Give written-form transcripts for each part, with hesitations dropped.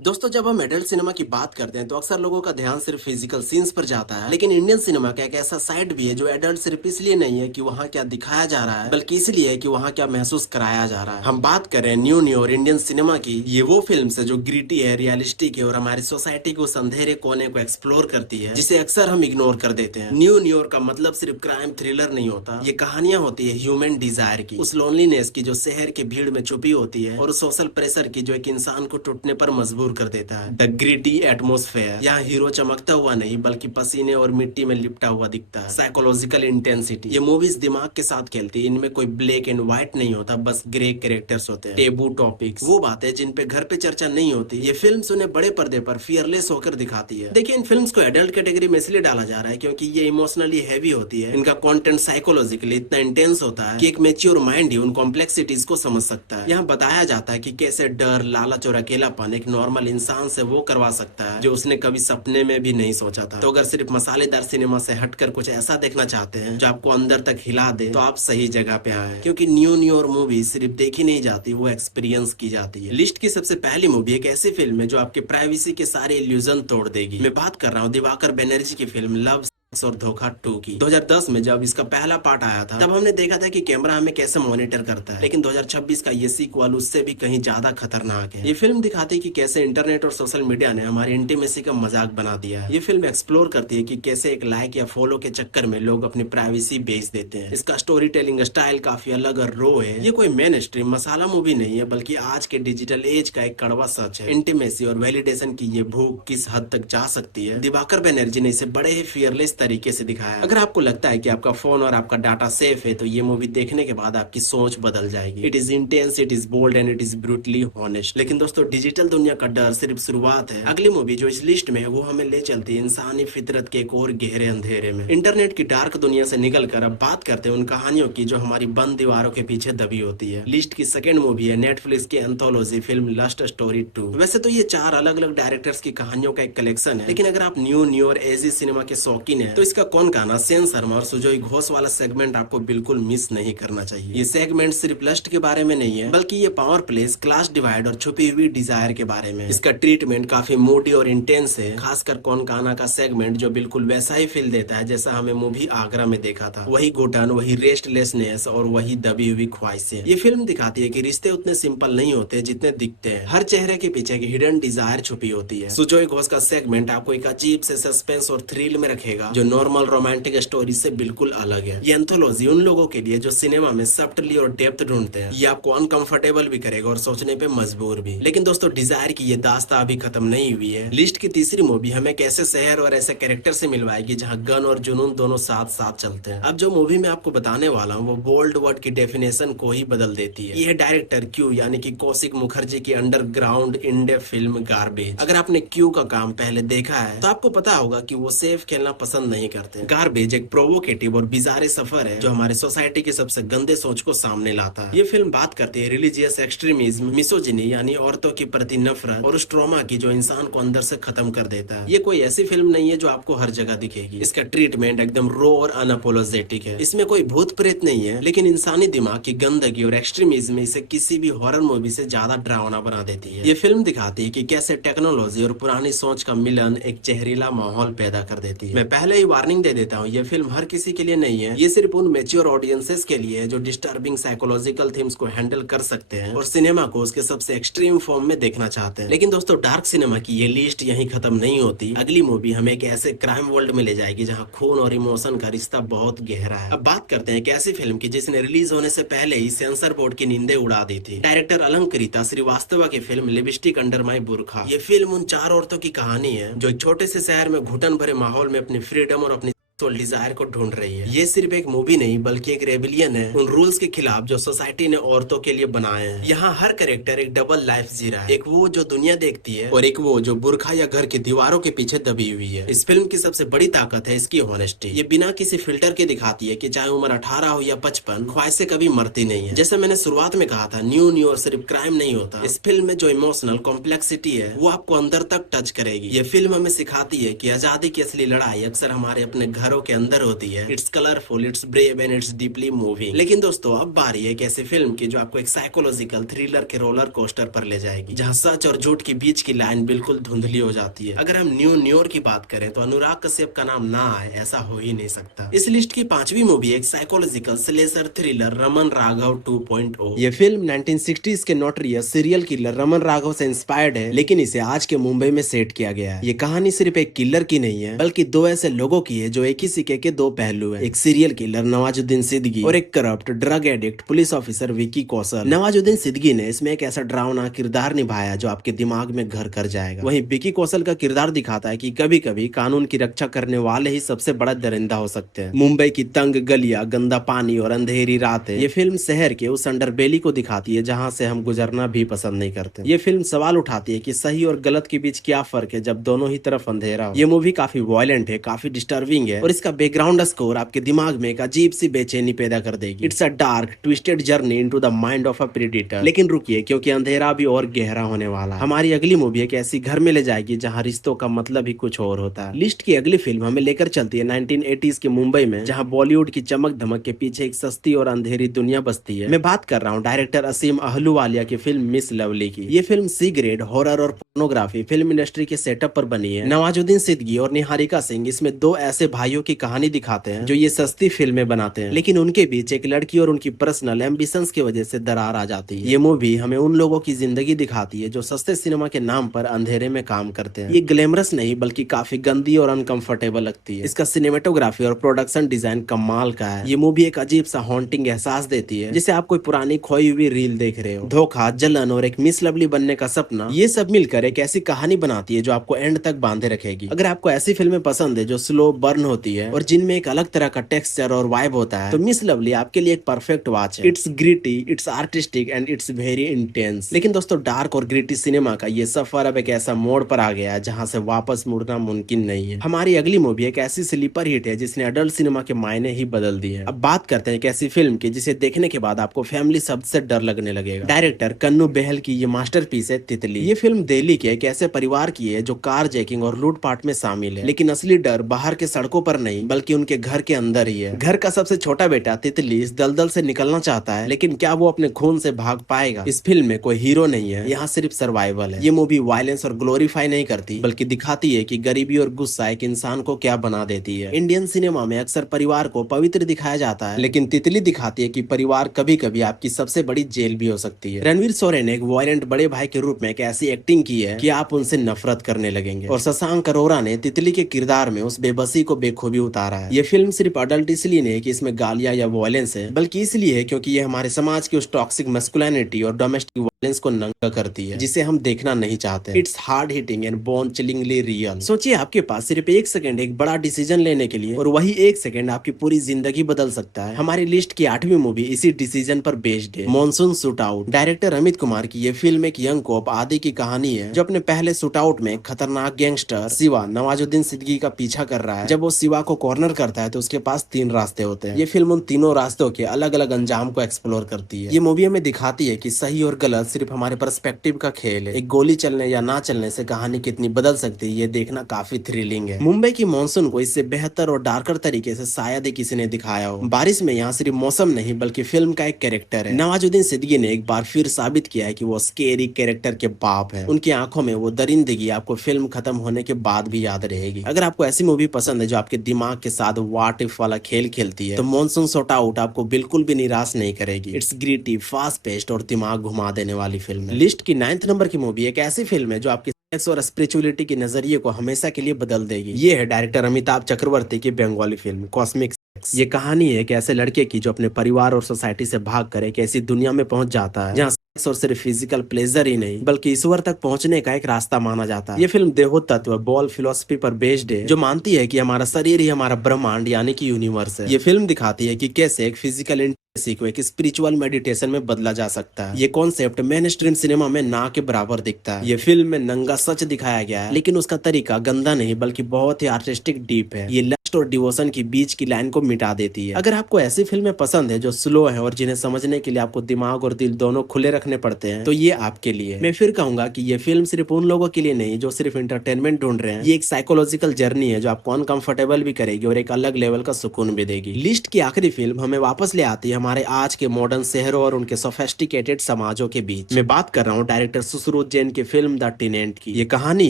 दोस्तों, जब हम एडल्ट सिनेमा की बात करते हैं तो अक्सर लोगों का ध्यान सिर्फ फिजिकल सीन्स पर जाता है। लेकिन इंडियन सिनेमा का एक ऐसा साइड भी है जो एडल्ट सिर्फ इसलिए नहीं है कि वहाँ क्या दिखाया जा रहा है, बल्कि इसलिए है कि वहाँ क्या महसूस कराया जा रहा है। हम बात करें न्यू न्यू और इंडियन सिनेमा की, ये वो फिल्म है जो ग्रिटी है, रियलिस्टिक है और हमारी सोसाइटी के उस अंधेरे कोने को एक्सप्लोर करती है जिसे अक्सर हम इग्नोर कर देते हैं। न्यू न्यू का मतलब सिर्फ क्राइम थ्रिलर नहीं होता, ये कहानियां होती है ह्यूमन डिजायर की, उस लोनलीनेस की जो शहर की भीड़ में छुपी होती है, और सोशल प्रेशर की जो एक इंसान को टूटने पर मजबूर कर देता है। ग्रिटी एटमोस्फेयर, यहाँ हीरो चमकता हुआ नहीं बल्कि पसीने और मिट्टी में लिपटा हुआ दिखता है। साइकोलॉजिकल इंटेंसिटी, ये मूवीज दिमाग के साथ खेलती है। इनमें कोई ब्लैक एंड व्हाइट नहीं होता, बस ग्रे कैरेक्टर्स होते हैं। टेबू टॉपिक्स, वो बातें जिन पे घर पे चर्चा नहीं होती, ये फिल्म उन्हें बड़े पर्दे पर फियरलेस होकर दिखाती है। देखिए, इन फिल्म्स को एडल्ट कैटेगरी में इसलिए डाला जा रहा है क्योंकि ये इमोशनली हैवी होती है। इनका कंटेंट साइकोलॉजिकली इतना इंटेंस होता है कि एक मेच्योर माइंड ही उन कॉम्प्लेक्सिटीज को समझ सकता है। यहाँ बताया जाता है कि कैसे डर, लालच और अकेलापन एक नॉर्मल इंसान से वो करवा सकता है जो उसने कभी सपने में भी नहीं सोचा था। तो अगर सिर्फ मसालेदार सिनेमा से हटकर कुछ ऐसा देखना चाहते हैं जो आपको अंदर तक हिला दे, तो आप सही जगह पे आए हैं। क्योंकि न्यू न्यू और मूवी सिर्फ देखी नहीं जाती, वो एक्सपीरियंस की जाती है। लिस्ट की सबसे पहली मूवी एक ऐसी फिल्म है जो आपके प्राइवेसी के सारे इल्यूजन तोड़ देगी। मैं बात कर रहा हूँ दिवाकर बनर्जी की फिल्म लव और धोखा 2 की। 2010 में जब इसका पहला पार्ट आया था तब हमने देखा था कि कैमरा हमें कैसे मॉनिटर करता है, लेकिन 2026 का ये सीक्वल उससे भी कहीं ज्यादा खतरनाक है। ये फिल्म दिखाती है कि कैसे इंटरनेट और सोशल मीडिया ने हमारी इंटीमेसी का मजाक बना दिया है। ये फिल्म एक्सप्लोर करती है कि कैसे एक लाइक या फॉलो के चक्कर में लोग अपनी प्राइवेसी बेच देते हैं। इसका स्टोरी टेलिंग स्टाइल काफी अलग और रो है। ये कोई मेन स्ट्रीम मसाला मूवी नहीं है, बल्कि आज के डिजिटल एज का एक कड़वा सच है। इंटीमेसी और वैलिडेशन की ये भूख किस हद तक जा सकती है, दिवाकर बनर्जी ने इसे बड़े ही फियरलेस तरीके से दिखाया। अगर आपको लगता है कि आपका फोन और आपका डाटा सेफ है, तो ये मूवी देखने के बाद आपकी सोच बदल जाएगी। It is intense, it is bold and it is brutally honest. लेकिन दोस्तों, डिजिटल दुनिया का डर सिर्फ शुरुआत है। अगली मूवी जो इस लिस्ट में है वो हमें ले चलती है इंसानी फितरत के एक और गहरे अंधेरे में। इंटरनेट की डार्क दुनिया से निकलकर अब बात करते हैं उन कहानियों की जो हमारी बंद दीवारों के पीछे दबी होती है। लिस्ट की सेकंड मूवी है नेटफ्लिक्स की एंथोलॉजी फिल्म लस्ट स्टोरी 2। वैसे तो ये 4 अलग अलग डायरेक्टर्स की कहानियों का एक कलेक्शन है, लेकिन अगर आप न्यू न्यू और एजी सिनेमा के शौकीन है तो इसका कौन गाना सेन शर्मा और सुजोय घोष वाला सेगमेंट आपको बिल्कुल मिस नहीं करना चाहिए। ये सेगमेंट सिर्फ लस्ट के बारे में नहीं है, बल्कि ये पावर प्लेस, क्लास डिवाइड और छुपी हुई डिजायर के बारे में। इसका ट्रीटमेंट काफी मोटी और इंटेंस है, खासकर कौन गाना का सेगमेंट जो बिल्कुल वैसा ही फील देता है जैसा हमें मूवी आगरा में देखा था। वही घुटन, वही रेस्टलेसनेस और वही दबी हुई ख्वाहिशें। ये फिल्म दिखाती है कि रिश्ते उतने सिंपल नहीं होते जितने दिखते हैं। हर चेहरे के पीछे एक हिडन डिजायर छुपी होती है। सुजोय घोष का सेगमेंट आपको एक अजीब से सस्पेंस और थ्रिल में रखेगा जो नॉर्मल रोमांटिक स्टोरी से बिल्कुल अलग है। ये एंथोलॉजी उन लोगों के लिए जो सिनेमा में सब्टली और डेप्थ ढूंढते हैं। ये आपको अनकंफर्टेबल भी करेगा और सोचने पे मजबूर भी। लेकिन दोस्तों, डिजायर की ये दास्तां अभी खत्म नहीं हुई है। लिस्ट की तीसरी मूवी हमें कैसे शहर और ऐसे कैरेक्टर से मिलवाएगी जहां गन और जुनून दोनों साथ साथ चलते हैं। अब जो मूवी मैं आपको बताने वाला हूँ वो बोल्ड वर्ड की डेफिनेशन को ही बदल देती है। ये डायरेक्टर क्यू यानी कि कौशिक मुखर्जी की अंडरग्राउंड इंडिया फिल्म गार्बेज। अगर आपने क्यू का काम पहले देखा है तो आपको पता होगा कि वो सेफ खेलना पसंद नहीं करते। गार्बेज एक प्रोवोकेटिव और बिजारे सफर है जो हमारे सोसाइटी की सबसे गंदे सोच को सामने लाता है। ये फिल्म बात करती है रिलीजियस एक्सट्रीमिज्म, मिसोजिनी यानी औरतों की प्रति नफरत और उस ट्रॉमा की जो इंसान को अंदर से खत्म कर देता है। ये कोई ऐसी फिल्म नहीं है जो आपको हर जगह दिखेगी। इसका ट्रीटमेंट एकदम रो और अनअपोलोजेटिक है। इसमें कोई भूत प्रेत नहीं है, लेकिन इंसानी दिमाग की गंदगी और एक्सट्रीमिज्म इसे किसी भी हॉरर मूवी से ज्यादा डरावना बना देती है। ये फिल्म दिखाती है कि कैसे टेक्नोलॉजी और पुरानी सोच का मिलन एक जहरीला माहौल पैदा कर देती है। मैं पहले ही वार्निंग दे देता हूँ, ये फिल्म हर किसी के लिए नहीं है। ये सिर्फ उन मेच्योर ऑडियंसेस के लिए है जो डिस्टर्बिंग साइकोलॉजिकल थीम्स को हैंडल कर सकते हैं और सिनेमा को उसके सबसे एक्सट्रीम फॉर्म में देखना चाहते हैं। लेकिन दोस्तों, डार्क सिनेमा की ये लिस्ट यहीं खत्म नहीं होती। अगली मूवी हमें एक ऐसे क्राइम वर्ल्ड में ले जाएगी जहां खून और इमोशन का रिश्ता बहुत गहरा है। अब बात करते हैं एक ऐसी फिल्म की जिसने रिलीज होने से पहले ही सेंसर बोर्ड की नींदें उड़ा दी थी। डायरेक्टर अलंकृता श्रीवास्तव की फिल्म लिपस्टिक अंडर माई बुरखा। ये फिल्म उन 4 औरतों की कहानी है जो एक छोटे से शहर में घुटन भरे माहौल में अपनी फ्रीडम और अपनी डिजायर को ढूंढ रही है। ये सिर्फ एक मूवी नहीं बल्कि एक रेबिलियन है उन रूल्स के खिलाफ जो सोसाइटी ने औरतों के लिए बनाए हैं। यहाँ हर कैरेक्टर एक डबल लाइफ जी रहा है, एक वो जो दुनिया देखती है और एक वो जो बुरखा या घर की दीवारों के पीछे दबी हुई है। इस फिल्म की सबसे बड़ी ताकत है इसकी हॉनेस्टी। ये बिना किसी फिल्टर के दिखाती है कि चाहे उम्र 18 हो या 55, ख्वाहिशें कभी मरती नहीं है। जैसे मैंने शुरुआत में कहा था, न्यू न्यू और सिर्फ क्राइम नहीं होता। इस फिल्म में जो इमोशनल कॉम्प्लेक्सिटी है वो आपको अंदर तक टच करेगी। ये फिल्म हमें सिखाती है कि आजादी की असली लड़ाई अक्सर हमारे अपने घर घरों के अंदर होती है। It's colourful, it's brave and it's deeply moving. लेकिन दोस्तों अब बारी है एक ऐसी फिल्म की जो आपको एक साइकोलॉजिकल थ्रिलर के रोलर कोस्टर पर ले जाएगी, जहां सच और झूठ के बीच की लाइन बिल्कुल धुंधली हो जाती है। अगर हम न्यूयॉर्क की बात करें तो अनुराग कश्यप का नाम ना आए ऐसा हो ही नहीं सकता। इस लिस्ट की पांचवी मूवी एक psychological slasher thriller Raman Raghav 2.0। ये फिल्म 1960s के नोटरियस सीरियल किलर रमन राघव से इंस्पायर्ड है, लेकिन इसे आज के मुंबई में सेट किया गया है। ये कहानी सिर्फ एक किलर की नहीं है, बल्कि दो ऐसे लोगों की है जो एक ही सिक्के के दो पहलू है। एक सीरियल किलर नवाजुद्दीन सिद्दीकी और एक corrupt drug addict police officer Vicky Kaushal. Nawazuddin Siddiqui ने इसमें एक ऐसा डरावना किरदार निभाया जो आपके दिमाग में घर कर जाएगा। वहीं विकी कौशल का किरदार दिखाता है कि कभी कभी कानून की रक्षा करने वाले ही सबसे बड़ा दरिंदा हो सकते हैं। मुंबई की तंग गलियां, गंदा पानी और अंधेरी रातें, ये फिल्म शहर के उस अंडरबेली को दिखाती है जहां से हम गुजरना भी पसंद नहीं करते। ये फिल्म सवाल उठाती है कि सही और गलत के बीच क्या फर्क है जब दोनों ही तरफ अंधेरा हो। ये मूवी काफी वायलेंट है, काफी डिस्टर्बिंग है और इसका बैकग्राउंड स्कोर आपके दिमाग में एक अजीब सी बेचैनी पैदा कर देगी। It's a dark twisted journey into the mind of a predator. लेकिन रुकिए, क्योंकि अंधेरा भी और गहरा होने वाला है। हमारी अगली मूवी एक ऐसी घर में ले जाएगी जहाँ रिश्तों का मतलब ही कुछ और होता है। लिस्ट की अगली फिल्म हमें लेकर चलती है 1980s के मुंबई में, जहाँ बॉलीवुड की चमक धमक के पीछे एक सस्ती और अंधेरी दुनिया बसती है। मैं बात कर रहा हूँ डायरेक्टर असीम अहलूवालिया की फिल्म मिस लवली की। ये फिल्म सी ग्रेड हॉरर और पोर्नोग्राफी फिल्म इंडस्ट्री के सेटअप पर बनी है। नवाजुद्दीन सिद्दीकी और निहारिका सिंह इसमें दो ऐसे भाइयों की कहानी दिखाते हैं जो ये सस्ती फिल्में बनाते हैं, लेकिन उनके बीच एक लड़की और उनकी पर्सनल एम्बिशंस की वजह से दरार आ जाती है। ये मूवी हमें उन लोगों की जिंदगी दिखाती है जो सस्ते सिनेमा के नाम पर अंधेरे में काम करते हैं। ये ग्लैमरस नहीं बल्कि काफी गंदी और अनकंफर्टेबल लगती है। इसका सिनेमेटोग्राफी और प्रोडक्शन डिजाइन कमाल का है। ये मूवी एक अजीब सा हॉन्टिंग एहसास देती है, जैसे आप कोई पुरानी खोई हुई रील देख रहे हो। धोखा, जलन और एक मिस लवली बनने का सपना, ये सब मिलकर एक ऐसी कहानी बनाती है जो आपको एंड तक बांधे रखेगी। अगर आपको ऐसी फिल्में पसंद है जो स्लो बर्न होती है और जिनमें एक अलग तरह का टेक्सचर और वाइब होता है, तो मिस लवली आपके लिए एक परफेक्ट वॉच है। It's gritty, it's artistic and it's very intense. लेकिन दोस्तों डार्क और ग्रिटी सिनेमा का ये सफर अब एक ऐसा मोड़ पर आ गया है जहां से वापस मुड़ना मुमकिन नहीं है। हमारी अगली मूवी एक ऐसी स्लीपर हिट है जिसने अडल्ट सिनेमा के मायने ही बदल दिए। अब बात करते हैं एक ऐसी फिल्म की जिसे देखने के बाद आपको फैमिली शब्द से डर लगने लगेगा। डायरेक्टर कन्नू बेहल की ये मास्टरपीस है तितली। ये फिल्म दिल्ली के एक ऐसे परिवार की है जो कार जैकिंग और लूटपाट में शामिल है, लेकिन असली डर बाहर के सड़कों पर नहीं बल्कि उनके घर के अंदर ही है। घर का सबसे छोटा बेटा तितली इस दलदल से निकलना चाहता है, लेकिन क्या वो अपने खून से भाग पाएगा? इस फिल्म में कोई हीरो नहीं है, यहाँ सिर्फ सर्वाइवल है। ये मूवी वायलेंस और ग्लोरीफाई नहीं करती बल्कि दिखाती है कि गरीबी और गुस्सा एक इंसान को क्या बना देती है। इंडियन सिनेमा में अक्सर परिवार को पवित्र दिखाया जाता है, लेकिन तितली दिखाती है कि परिवार कभी कभी आपकी सबसे बड़ी जेल भी हो सकती है। रणवीर सोरेन ने एक वायलेंट बड़े भाई के रूप में एक ऐसी एक्टिंग की है कि आप उनसे नफरत करने लगेंगे, और शशांक अरोरा ने तितली के किरदार में उस बेबसी को बेखूबी उतारा है। ये फिल्म सिर्फ अडल्ट इसलिए नहीं कि इसमें गालियां या वायलेंस है, बल्कि इसलिए है क्योंकि ये हमारे समाज की उस टॉक्सिक मस्कुलिनिटी और डोमेस्टिक वायलेंस को नंगा करती है जिसे हम देखना नहीं चाहते। It's hard hitting and bone chillingly real. सोचिए आपके पास सिर्फ एक सेकंड एक बड़ा डिसीजन लेने के लिए, और वही एक सेकंड आपकी पूरी जिंदगी बदल सकता है। हमारी लिस्ट की 8वीं मूवी इसी डिसीजन पर बेस्ड है, monsoon shoot out. Director Amit Kumar की ये फिल्म एक यंग कोप आदि की कहानी है जो अपने पहले शूट आउट में खतरनाक गैंगस्टर शिवा नवाजुद्दीन सिद्दीकी का पीछा कर रहा है। जब वो शिवा को कॉर्नर करता है तो उसके पास 3 रास्ते होते हैं। ये फिल्म उन तीनों रास्तों के अलग अलग अंजाम को एक्सप्लोर करती है। ये मूवी हमें दिखाती है कि सही और गलत सिर्फ हमारे पर्सपेक्टिव का खेल है। एक गोली चलने या ना चलने से कहानी कितनी बदल सकती है ये देखना काफी थ्रिलिंग है। मुंबई की मॉनसून को इससे बेहतर और डार्कर तरीके से शायद ही किसी ने दिखाया हो। बारिश में यहाँ सिर्फ मौसम नहीं बल्कि फिल्म का एक कैरेक्टर है। नवाजुद्दीन सिद्दीकी ने एक बार फिर साबित किया है कि वो स्केरी कैरेक्टर के बाप है। उनकी आंखों में वो दरिंदगी आपको फिल्म खत्म होने के बाद भी याद रहेगी। अगर आपको ऐसी मूवी पसंद है जो आपके दिमाग के साथ व्हाट इफ वाला खेल खेलती है, तो मॉनसून शॉट आउट आपको बिल्कुल भी निराश नहीं करेगी। इट्स ग्रिटी, फास्ट पेस्ड और दिमाग घुमा देने वाली फिल्म है। लिस्ट की 9th नंबर की मूवी एक ऐसी फिल्म है जो आपकी सेक्स और स्पिरिचुअलिटी के नजरिए को हमेशा के लिए बदल देगी। ये है डायरेक्टर अमिताभ चक्रवर्ती की बंगाली फिल्म कॉस्मिक सेक्स। ये कहानी है एक ऐसे लड़के की जो अपने परिवार और सोसाइटी से भाग कर एक ऐसी दुनिया में पहुंच जाता है जहाँ सेक्स और सिर्फ फिजिकल प्लेजर ही नहीं बल्कि ईश्वर तक पहुंचने का एक रास्ता माना जाता है। ये फिल्म देहो तत्व बॉल फिलोसफी पर बेस्ड है जो मानती है कि हमारा शरीर ही हमारा ब्रह्मांड यानी कि यूनिवर्स है। ये फिल्म दिखाती है कि कैसे एक फिजिकल इंटिमेसी को एक स्पिरिचुअल मेडिटेशन में बदला जा सकता है। ये कॉन्सेप्ट मेन स्ट्रीम सिनेमा में ना के बराबर दिखता है। ये फिल्म में नंगा सच दिखाया गया है, लेकिन उसका तरीका गंदा नहीं बल्कि बहुत ही आर्टिस्टिक डीप है। ये लस्ट और डिवोशन की बीच की लाइन को मिटा देती है। अगर आपको ऐसी फिल्में पसंद है जो स्लो है और जिन्हें समझने के लिए आपको दिमाग और दिल दोनों खुले रखने पड़ते हैं, तो ये आपके लिए। मैं फिर कहूंगा कि ये फिल्म सिर्फ उन लोगों के लिए नहीं जो सिर्फ इंटरटेनमेंट ढूंढ रहे हैं। ये एक साइकोलॉजिकल जर्नी है जो आपको अनकंफर्टेबल भी करेगी और एक अलग लेवल का सुकून भी देगी। लिस्ट की आखिरी फिल्म हमें वापस ले आती है हमारे आज के मॉडर्न शहरों और उनके सोफेस्टिकेटेड समाजों के बीच। मैं बात कर रहा हूँ डायरेक्टर सुश्रुत जैन की फिल्म द टेनेंट की। ये कहानी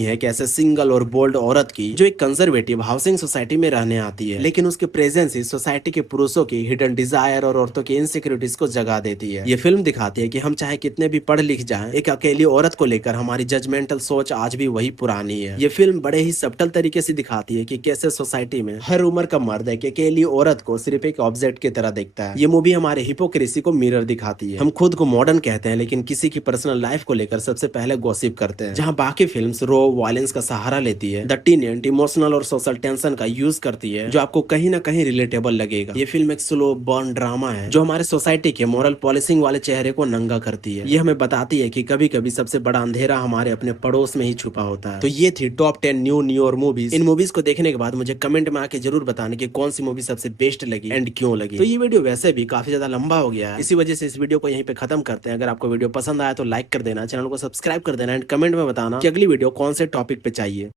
है कि ऐसे सिंगल और बोल्ड औरत की जो एक कंजर्वेटिव हाउसिंग सोसाइटी में रहने आती है, लेकिन उसके प्रेजेंस ही सोसाइटी के पुरुषों की हिडन डिजायर और औरतों की इनसिक्योरिटीज को जगा देती है। ये फिल्म दिखाती है कि हम चाहे कितने भी पढ़ लिख जाएं, एक अकेली औरत को लेकर हमारी जजमेंटल सोच आज भी वही पुरानी है। ये फिल्म बड़े ही सबटल तरीके से दिखाती है कि कैसे सोसाइटी में हर उम्र का मर्द एक अकेली औरत को सिर्फ एक ऑब्जेक्ट की तरह देखता है। ये मूवी हमारे हिपोक्रेसी को मिरर दिखाती है। हम खुद को मॉडर्न कहते हैं लेकिन किसी की पर्सनल लाइफ को लेकर सबसे पहले गॉसिप करते हैं। जहां बाकी फिल्म्स रो वायलेंस का सहारा लेती है, द टेनेंट इमोशनल और सोशल टेंशन का यूज करती है जो आपको कहीं ना कहीं रिलेटेबल लगेगा। ये फिल्म एक स्लो बर्न ड्रामा है जो हमारे सोसाइटी के मॉरल पॉलिसिंग वाले चेहरे को नंगा करती है। ये हमें बताती है कि कभी कभी सबसे बड़ा अंधेरा हमारे अपने पड़ोस में ही छुपा होता है। तो ये थी टॉप 10 न्यू न्यूर मूवीज। इन मूवीज को देखने के बाद मुझे कमेंट में आके जरूर बताने की कौन सी मूवी सबसे बेस्ट लगी एंड क्यों लगी। तो ये वीडियो वैसे भी काफी ज्यादा लंबा हो गया है, इसी वजह से इस वीडियो को यहीं पे खत्म करते हैं। अगर आपको वीडियो पसंद आया तो लाइक कर देना, चैनल को सब्सक्राइब कर देना एंड कमेंट में बताना कि अगली वीडियो कौन से टॉपिक पे चाहिए।